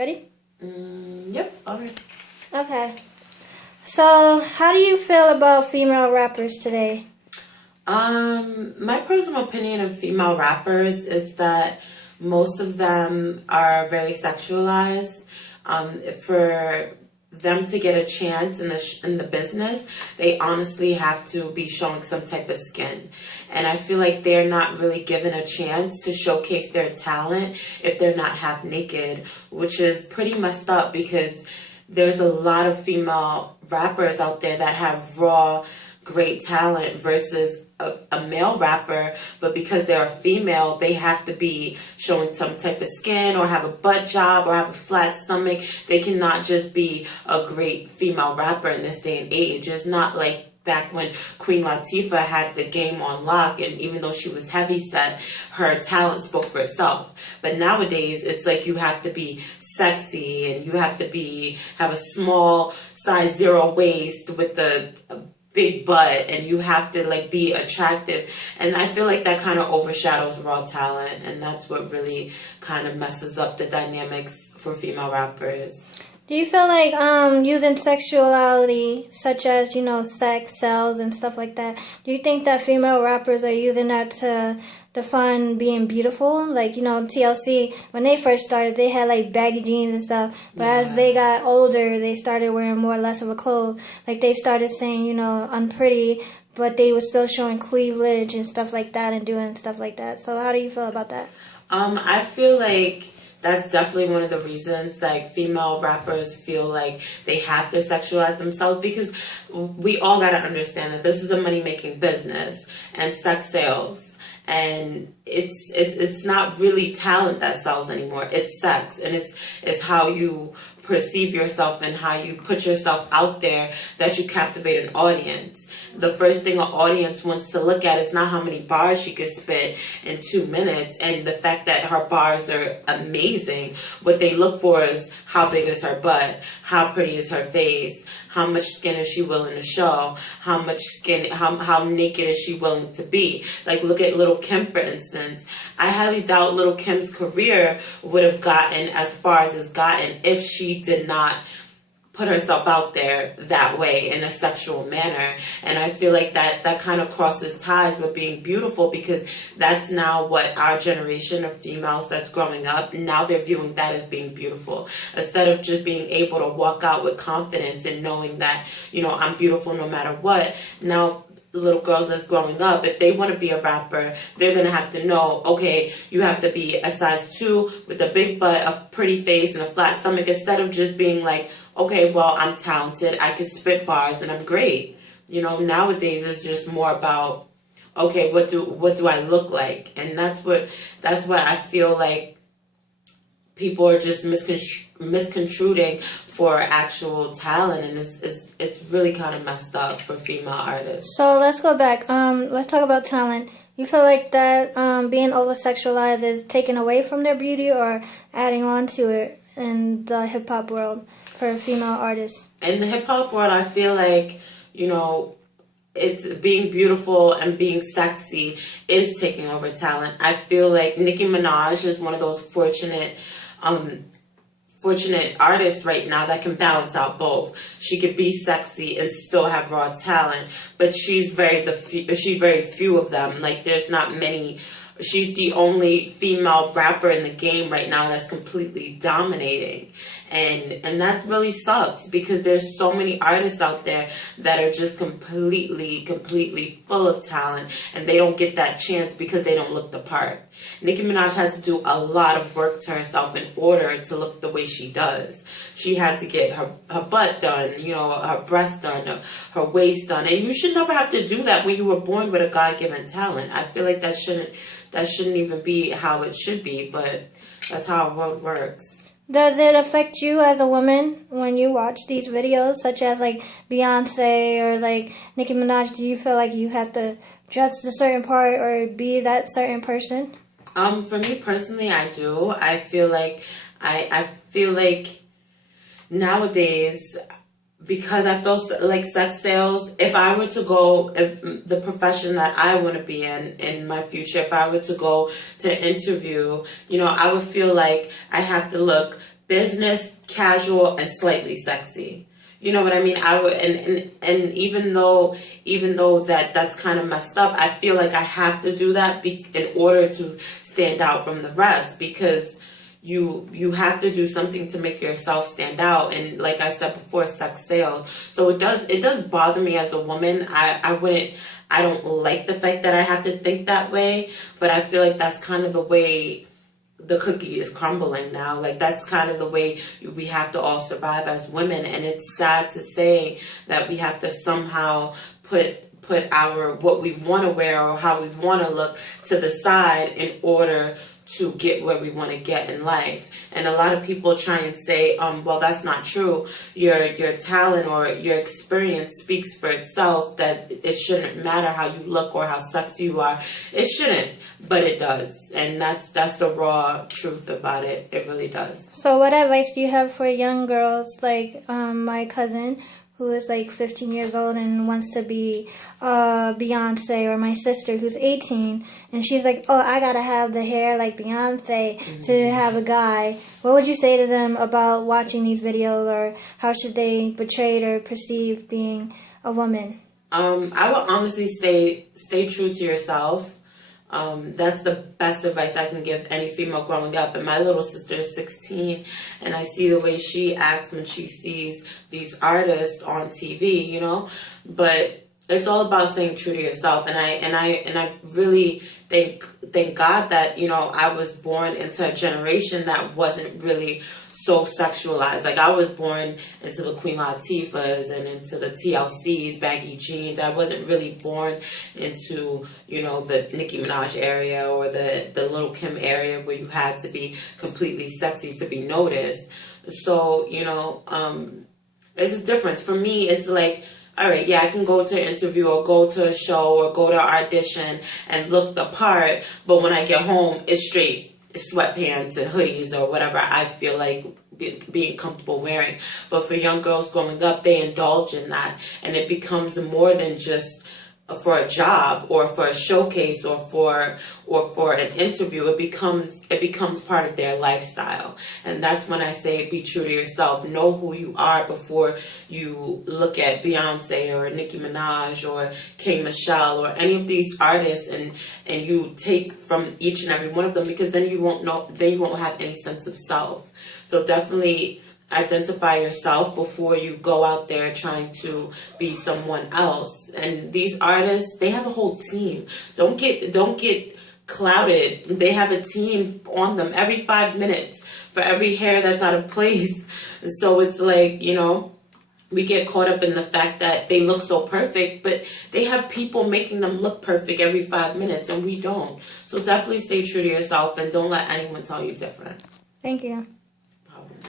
Ready? Yep. Okay. Okay. So, how do you feel about female rappers today? My personal opinion of female rappers is that most of them are very sexualized. For them to get a chance in the business, they honestly have to be showing some type of skin. And I feel like they're not really given a chance to showcase their talent if they're not half naked, which is pretty messed up because there's a lot of female rappers out there that have raw, great talent versus a male rapper, but because they're a female, they have to be showing some type of skin or have a butt job or have a flat stomach. They cannot just be a great female rapper in this day and age. It's not like back when Queen Latifah had the game on lock, and even though she was heavyset, her talent spoke for itself. But nowadays, it's like you have to be sexy and you have to have a small size 0 waist with the big butt, and you have to like be attractive, and I feel like that kind of overshadows raw talent, and that's what really kind of messes up the dynamics for female rappers. Do you feel like using sexuality, such as, sex sells and stuff like that, do you think that female rappers are using that to define being beautiful? Like, TLC, when they first started, they had like baggy jeans and stuff, but as they got older, they started wearing more or less of a clothes. Like, they started saying, I'm pretty, but they were still showing cleavage and stuff like that and doing stuff like that. So how do you feel about that? I feel like that's definitely one of the reasons like female rappers feel like they have to sexualize themselves, because we all got to understand that this is a money-making business and sex sales, and it's not really talent that sells anymore. It's sex, and it's how you perceive yourself and how you put yourself out there that you captivate an audience. The first thing an audience wants to look at is not how many bars she could spit in 2 minutes and the fact that her bars are amazing. What they look for is how big is her butt, how pretty is her face, how much skin is she willing to show, how much skin, how naked is she willing to be. Like, look at Lil' Kim, for instance. I highly doubt Lil' Kim's career would have gotten as far as it's gotten if she did not put herself out there that way in a sexual manner. And I feel like that kind of crosses ties with being beautiful, because that's now what our generation of females that's growing up, now they're viewing that as being beautiful. Instead of just being able to walk out with confidence and knowing that, I'm beautiful no matter what. Now, little girls that's growing up, if they want to be a rapper, they're going to have to know, okay, you have to be a size 2 with a big butt, a pretty face, and a flat stomach, instead of just being like, okay, well, I'm talented, I can spit bars, and I'm great. Nowadays it's just more about, okay, what do I look like? And that's what I feel like people are just misconstruing for actual talent, and it's really kind of messed up for female artists. So let's go back. Let's talk about talent. You feel like that being over-sexualized is taking away from their beauty or adding on to it in the hip-hop world for female artists? In the hip-hop world, I feel like, it's being beautiful and being sexy is taking over talent. I feel like Nicki Minaj is one of those fortunate artists right now that can balance out both. She could be sexy and still have raw talent, but she's very few of them. Like, there's not many. She's the only female rapper in the game right now that's completely dominating. And that really sucks, because there's so many artists out there that are just completely full of talent, and they don't get that chance because they don't look the part. Nicki Minaj had to do a lot of work to herself in order to look the way she does. She had to get her butt done, her breast done, her waist done. And you should never have to do that when you were born with a God-given talent. I feel like that shouldn't even be how it should be, but that's how our world works. Does it affect you as a woman when you watch these videos, such as like Beyonce or like Nicki Minaj? Do you feel like you have to dress a certain part or be that certain person? For me personally, I do. I feel like nowadays, because I feel like sex sales, if I were to go the profession that I want to be in my future, if I were to go to interview, I would feel like I have to look business, casual, and slightly sexy. You know what I mean? I would, and even though that's kind of messed up, I feel like I have to do that in order to stand out from the rest, because you have to do something to make yourself stand out. And like I said before, sex sales. So it does bother me as a woman. I don't like the fact that I have to think that way, but I feel like that's kind of the way the cookie is crumbling now. Like, that's kind of the way we have to all survive as women. And it's sad to say that we have to somehow put our what we want to wear or how we want to look to the side in order to get where we want to get in life. And a lot of people try and say, well, that's not true. Your talent or your experience speaks for itself, that it shouldn't matter how you look or how sexy you are. It shouldn't, but it does. And that's the raw truth about it. It really does. So what advice do you have for young girls like my cousin, who is like 15 years old and wants to be Beyonce, or my sister who's 18 and she's like, oh, I gotta have the hair like Beyonce to have a guy? What would you say to them about watching these videos, or how should they portray or perceive being a woman? I would honestly stay true to yourself. That's the best advice I can give any female growing up. And my little sister is 16, and I see the way she acts when she sees these artists on TV, you know. But it's all about staying true to yourself. And I really thank God that, you know, I was born into a generation that wasn't really so sexualized. Like, I was born into the Queen Latifahs and into the TLCs, baggy jeans. I wasn't really born into, you know, the Nicki Minaj area or the Little Kim area where you had to be completely sexy to be noticed. So, you know, it's a difference. For me, it's like, all right, yeah, I can go to an interview or go to a show or go to an audition and look the part, but when I get home, it's straight sweatpants and hoodies or whatever I feel like being comfortable wearing. But for young girls growing up, they indulge in that, and it becomes more than just for a job or for a showcase or for an interview. It becomes part of their lifestyle. And that's when I say be true to yourself. Know who you are before you look at Beyonce or Nicki Minaj or K. Michelle or any of these artists and you take from each and every one of them, because then you won't have any sense of self. So definitely identify yourself before you go out there trying to be someone else. And these artists, they have a whole team. Don't get clouded. They have a team on them every 5 minutes for every hair that's out of place. So it's like, you know, we get caught up in the fact that they look so perfect, but they have people making them look perfect every 5 minutes, and we don't. So definitely stay true to yourself and don't let anyone tell you different. Thank you.